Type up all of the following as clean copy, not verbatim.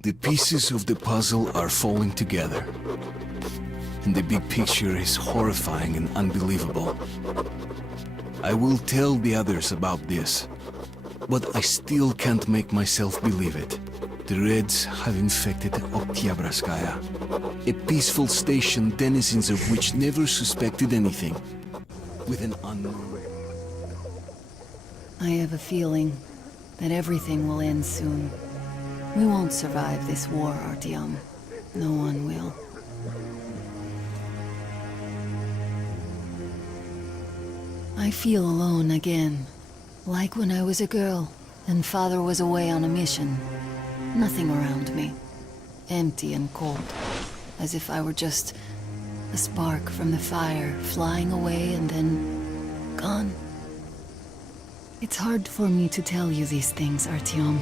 The pieces of the puzzle are falling together. And the big picture is horrifying and unbelievable. I will tell the others about this, but I still can't make myself believe it. The Reds have infected Oktyabrskaya, a peaceful station denizens of which never suspected anything, with an unknown... I have a feeling that everything will end soon. We won't survive this war, Artyom. No one will. I feel alone again, like when I was a girl and Father was away on a mission. Nothing around me, empty and cold, as if I were just a spark from the fire, flying away and then gone. It's hard for me to tell you these things, Artyom,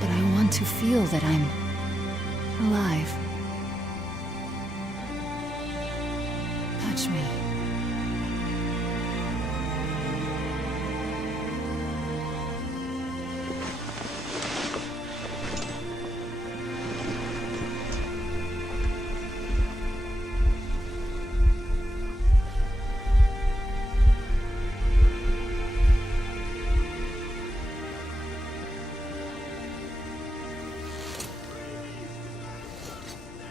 but I want to feel that I'm alive. Touch me.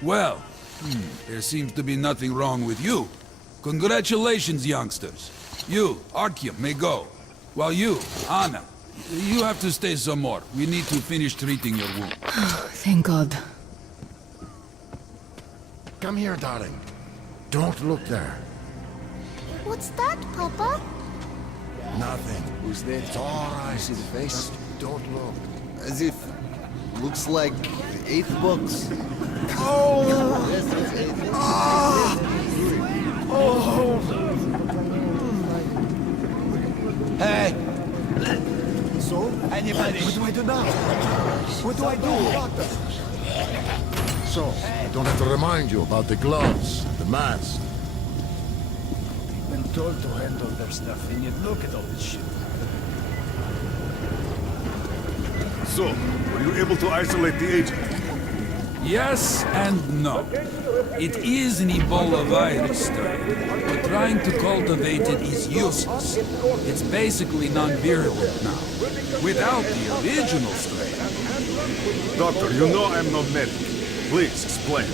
Well, there seems to be nothing wrong with you. Congratulations, youngsters. You, Artyom, may go. While you, Anna, you have to stay some more. We need to finish treating your wound. Thank God. Come here, darling. Don't look there. What's that, Papa? Nothing. Who's there? It's all right. You see the face? Just don't look. As if... looks like 8 books. Hey! So? Anybody? What do I do now? What do I do? So, I don't have to remind you about the gloves, the mask. We've been told to handle their stuff, and yet look at all this shit. So, were you able to isolate the agent? Yes and no. It is an Ebola virus strain, but trying to cultivate it is useless. It's basically non-virulent now, without the original strain. Doctor, you know I'm no medic. Please, explain.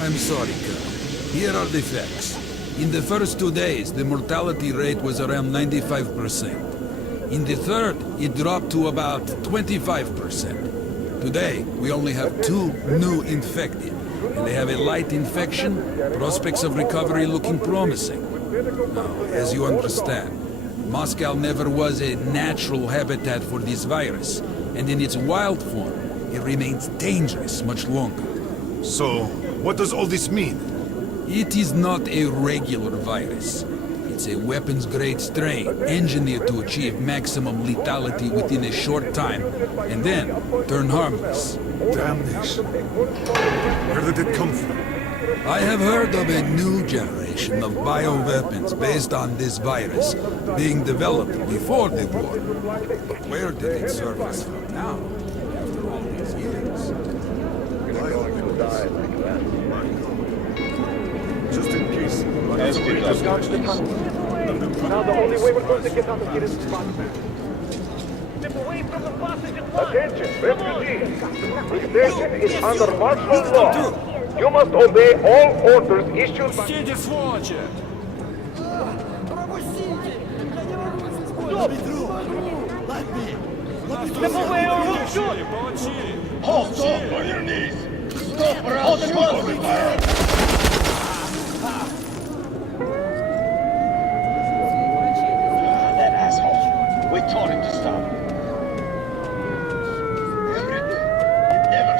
I'm sorry, Colonel. Here are the facts. In the first 2 days, the mortality rate was around 95%. In the third, it dropped to about 25%. Today, we only have 2 new infected, and they have a light infection, prospects of recovery looking promising. Now, as you understand, Moscow never was a natural habitat for this virus, and in its wild form, it remains dangerous much longer. So, what does all this mean? It is not a regular virus. It's a weapons-grade strain, engineered to achieve maximum lethality within a short time, and then turn harmless. Damnation. Where did it come from? I have heard of a new generation of bioweapons based on this virus being developed before the war. But where did it surface from now, after all these years? Just in case. Now the only way we're going to get out of here is to spot back. Step away from the passage and attention, refugees! This station is under martial law. You must obey all orders issued by... Step away or we'll shoot! Halt up on your knees! Stop or I'll shoot over fire! That asshole. We told him to stop. Every day. It never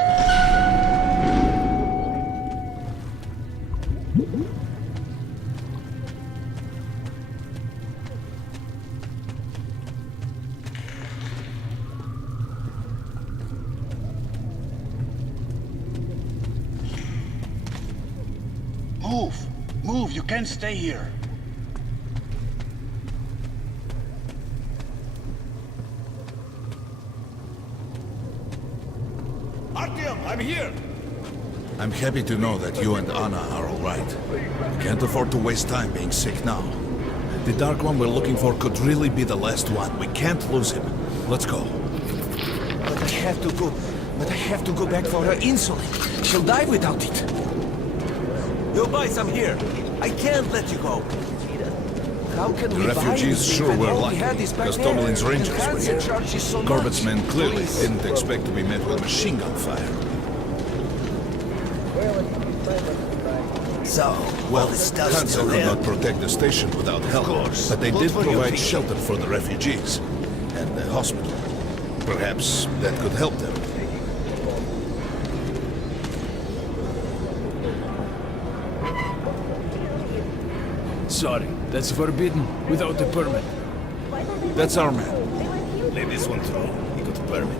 Move! Move! You can't stay here! Artyom, I'm here! I'm happy to know that you and Anna are all right. We can't afford to waste time being sick now. The Dark One we're looking for could really be the last one. We can't lose him. Let's go. But I have to go. But I have to go back for her insulin. She'll die without it. Yo, boys, I'm here. I can't let you go. How can The we buy refugees anything sure when were all we lucky, had is back because there? Tomelin's The rangers were cancer here. charge is so Corbett's much. men clearly Please. didn't expect to be met with machine gun fire. So, well, the stuff's Hansa still could there. not protect the station without help, but they did provide shelter for the refugees and the hospital. Perhaps that could help them. Sorry, that's forbidden without a permit. That's our man. Leave this one through. He got a permit.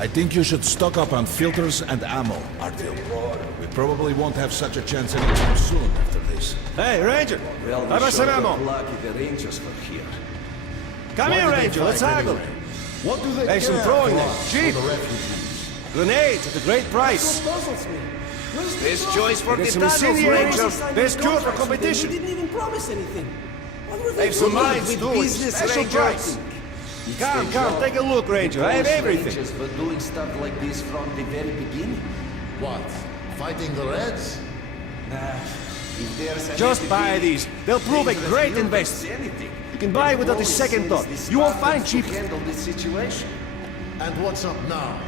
I think you should stock up on filters and ammo, Artyom. We probably won't have such a chance anytime soon after this. Hey, Ranger! Well, Have us some ammo! lucky the Rangers were here. Come here, Ranger, let's haggle! What do they Hey, some care throwing for there. us, Cheap. for the refugees? Grenades at a great price! Best choice for the some tunnels, incendiaries. Ranger! Best cure for competition! Didn't even promise anything. Have some mines, too, with special price! Come, take a look, Ranger, I have everything! Rangers were doing stuff like this from the very beginning. What? Fighting the Reds? If there's Just buy these, they'll prove a great investment! anything. You can buy without a second thought. You won't find cheap. Handle this situation. And what's up now?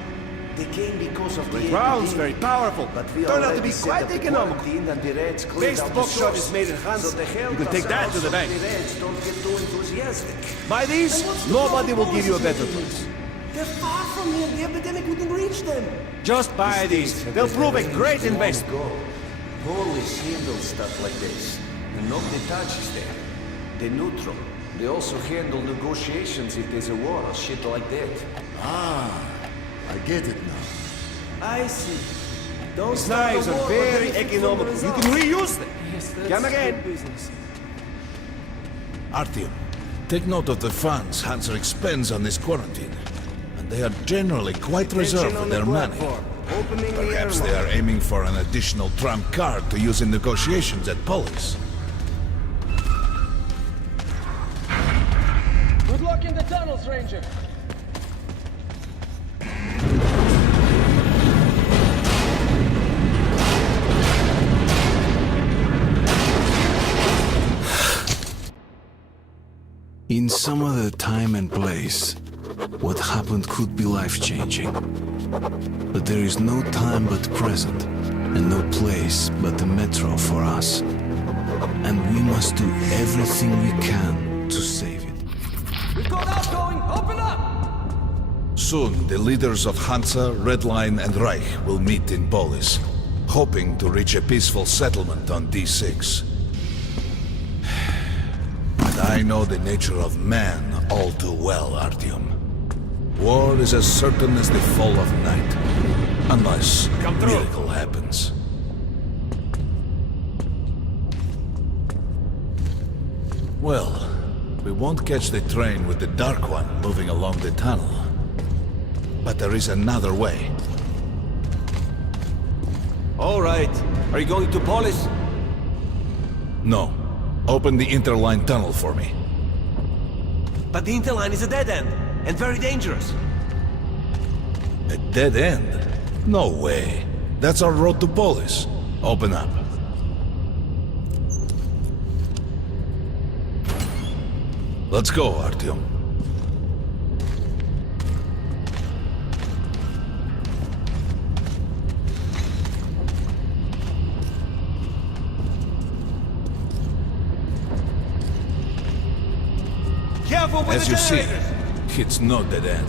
They came because of the Rounds, APD, very powerful. but we Turned out to already be set quite up the economical. quarantine and the Reds cleared Best out the box shot source. is made in Hansa. So the hell You can does take that to the also bank. The Reds don't get too enthusiastic. Buy these, nobody will give you a better price. They're far from here. The epidemic wouldn't reach them. Just buy these, they'll prove a great investment. Go. Police handle stuff like this. And nobody touches them. They're neutral. They also handle negotiations if there's a war or shit like that. Ah, I get it now. I see. Don't These start a knives are war, very benefit from economical. the You results. can reuse them. Yes, that's Come again. good business. Artyom, take note of the funds Hansa expends on this quarantine. And they are generally quite reserved with their money. Perhaps they are aiming for an additional trump card to use in negotiations at Polis. Good luck in the tunnels, Ranger. In some other time and place, what happened could be life-changing. But there is no time but present, and no place but the metro for us. And we must do everything we can to save it. We've got outgoing. Open up. Soon, the leaders of Hansa, Red Line, and Reich will meet in Polis, hoping to reach a peaceful settlement on D6. But I know the nature of man all too well, Artyom. War is as certain as the fall of night, unless a miracle happens. Well, we won't catch the train with the Dark One moving along the tunnel. But there is another way. All right, are you going to Polis? No. Open the interline tunnel for me. But the interline is a dead end, and very dangerous. A dead end? No way. That's our road to Polis. Open up. Let's go, Artyom. Careful with As the you see, generators! it's no dead end.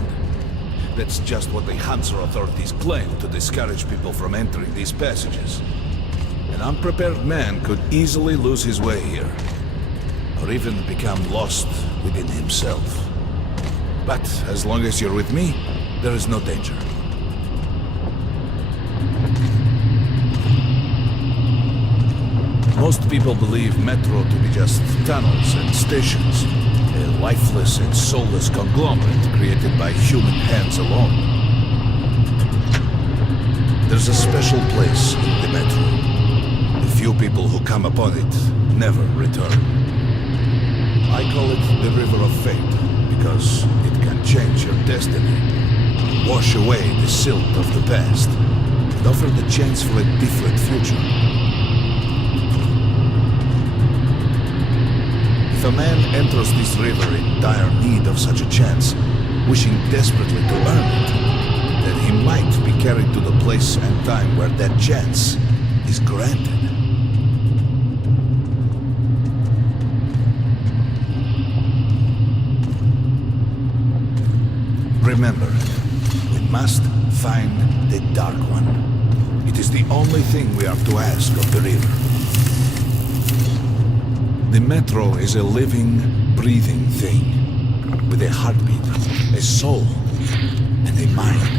That's just what the Hansa authorities claim to discourage people from entering these passages. An unprepared man could easily lose his way here, or even become lost within himself. But as long as you're with me, there is no danger. Most people believe metro to be just tunnels and stations, a lifeless and soulless conglomerate created by human hands alone. There's a special place in the metro. The few people who come upon it never return. I call it the River of Fate because it can change your destiny, wash away the silt of the past, and offer the chance for a different future. If a man enters this river in dire need of such a chance, wishing desperately to earn it, then he might be carried to the place and time where that chance is granted. Remember, we must find the Dark One. It is the only thing we are to ask of the river. The metro is a living, breathing thing, with a heartbeat, a soul, and a mind.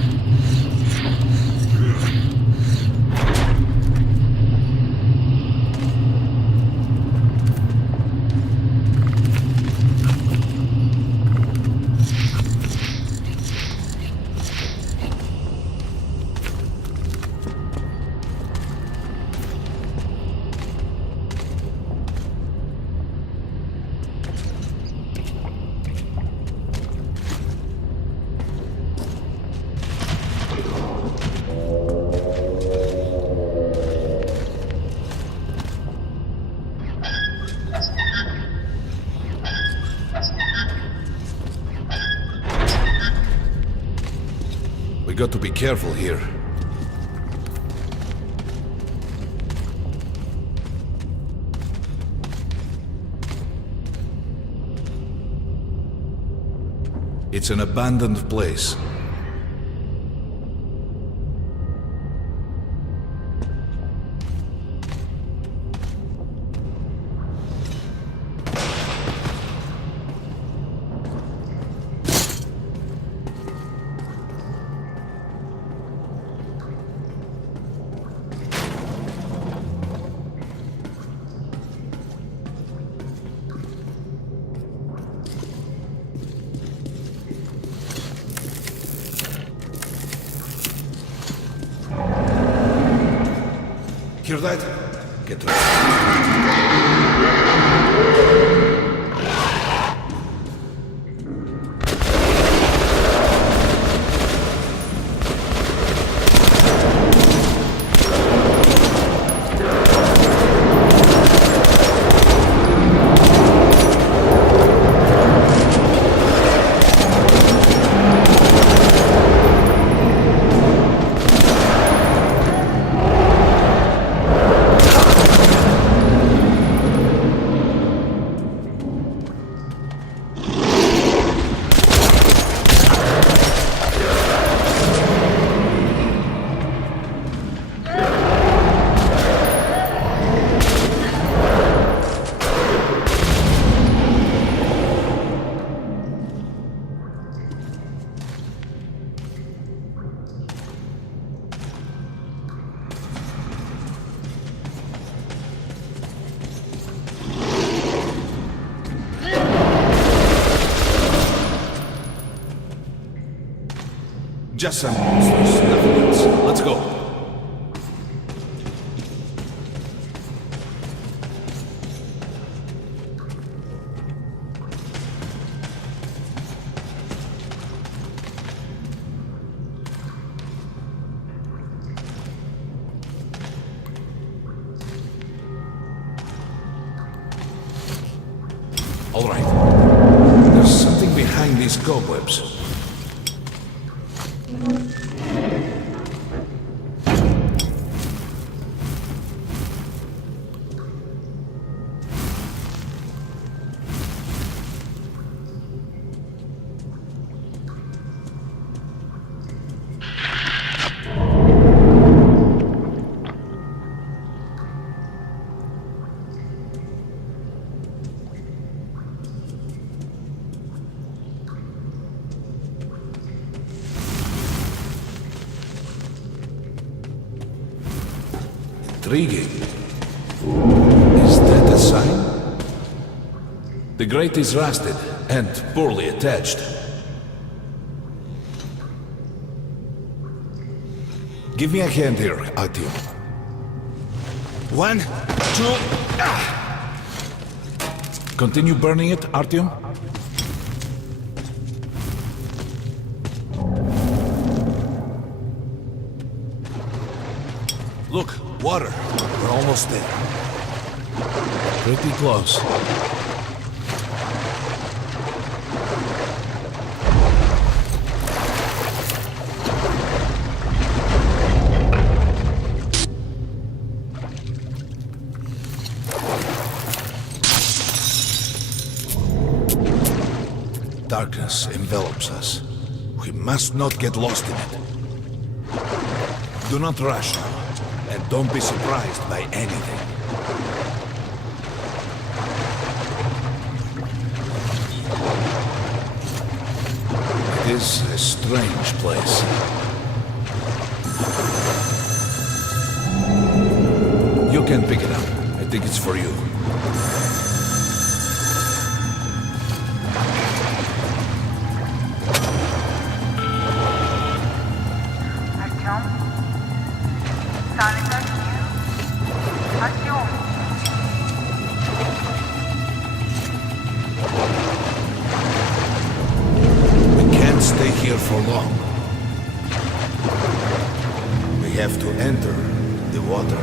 We got to be careful here. It's an abandoned place. Hear that? Get ready. Just some monsters, nothing else. Let's go. All right. There's something behind these cobwebs. Intriguing. Is sign? The grate is rusted and poorly attached. Give me a hand here, Artyom. 1, 2, Continue burning it, Artyom. Look, water. We're almost there. Pretty close. Darkness envelops us. We must not get lost in it. Do not rush now, and don't be surprised by anything. It is a strange place. You can pick it up. I think it's for you. Stay here for long. We have to enter the water.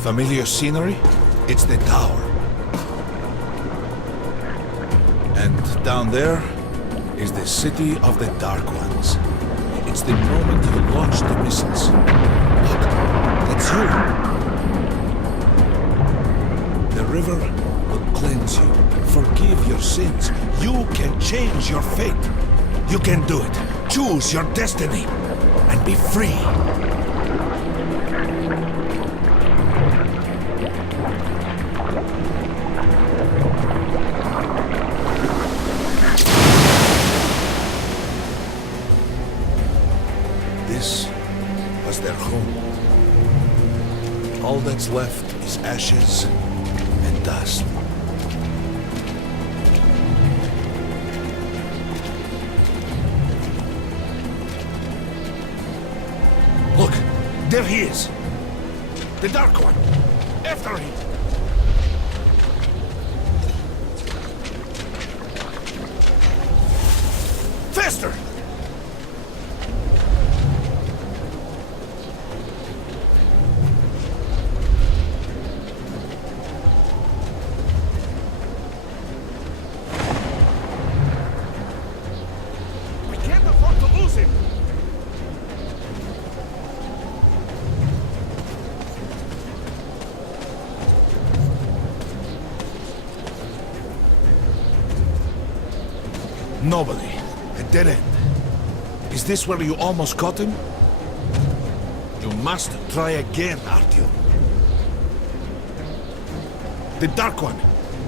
Familiar scenery? It's the tower. And down there is the city of the Dark Ones. It's the moment you launch the missiles. Look, that's you. The river will cleanse you, forgive your sins. You can change your fate. You can do it. Choose your destiny and be free. This was their home. All that's left is ashes and dust. Look, there he is. The Dark One. After him. Faster! Nobody. A dead end. Is this where you almost caught him? You must try again, Artyom. The Dark One.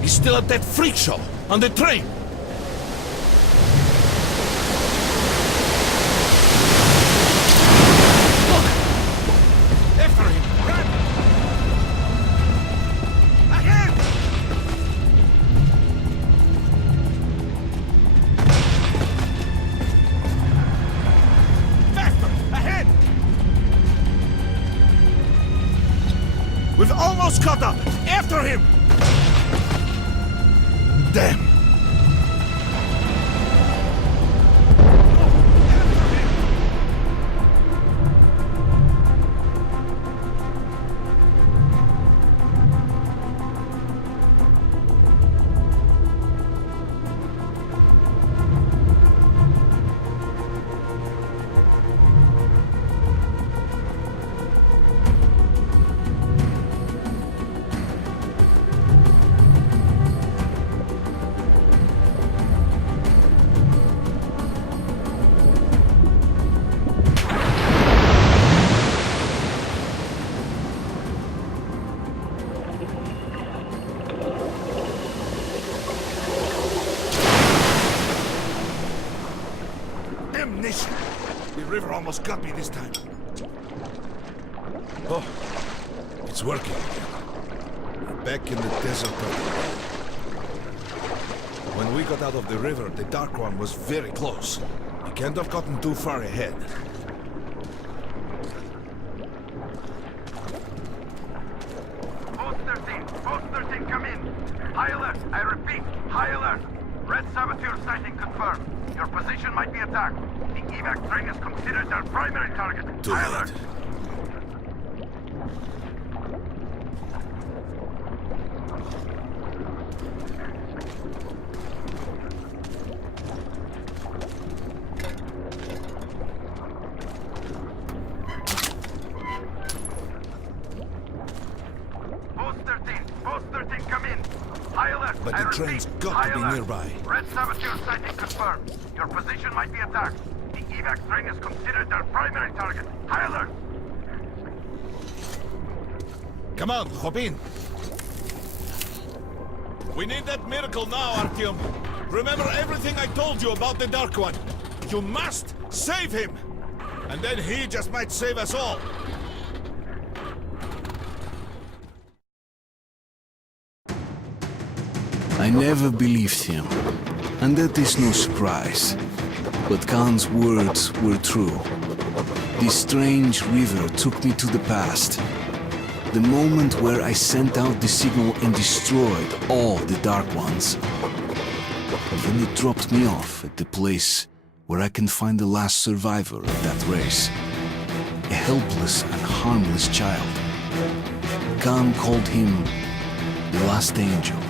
He's still at that freak show on the train. Look! After him! Run! Ahead! We've almost caught up! After him! Damn! river almost got me this time. Oh, it's working. We're back in the desert again. When we got out of the river, the Dark One was very close. We can't have gotten too far ahead. Post 13, come in. High alert, I repeat, high alert. Red saboteur sighting confirmed. Your position might be attacked. The evac train is considered our primary target. High alert. Post 13, come in. High alert. But the train's got to be nearby. Red saboteur sighting confirmed. Your position might be attacked. The evac train is considered our primary target. High alert. Come on, hop in. We need that miracle now, Artyom. Remember everything I told you about the Dark One. You must save him. And then he just might save us all. I never believed him, and that is no surprise. But Khan's words were true. This strange river took me to the past. The moment where I sent out the signal and destroyed all the Dark Ones. Then it dropped me off at the place where I can find the last survivor of that race. A helpless and harmless child. Khan called him the last angel.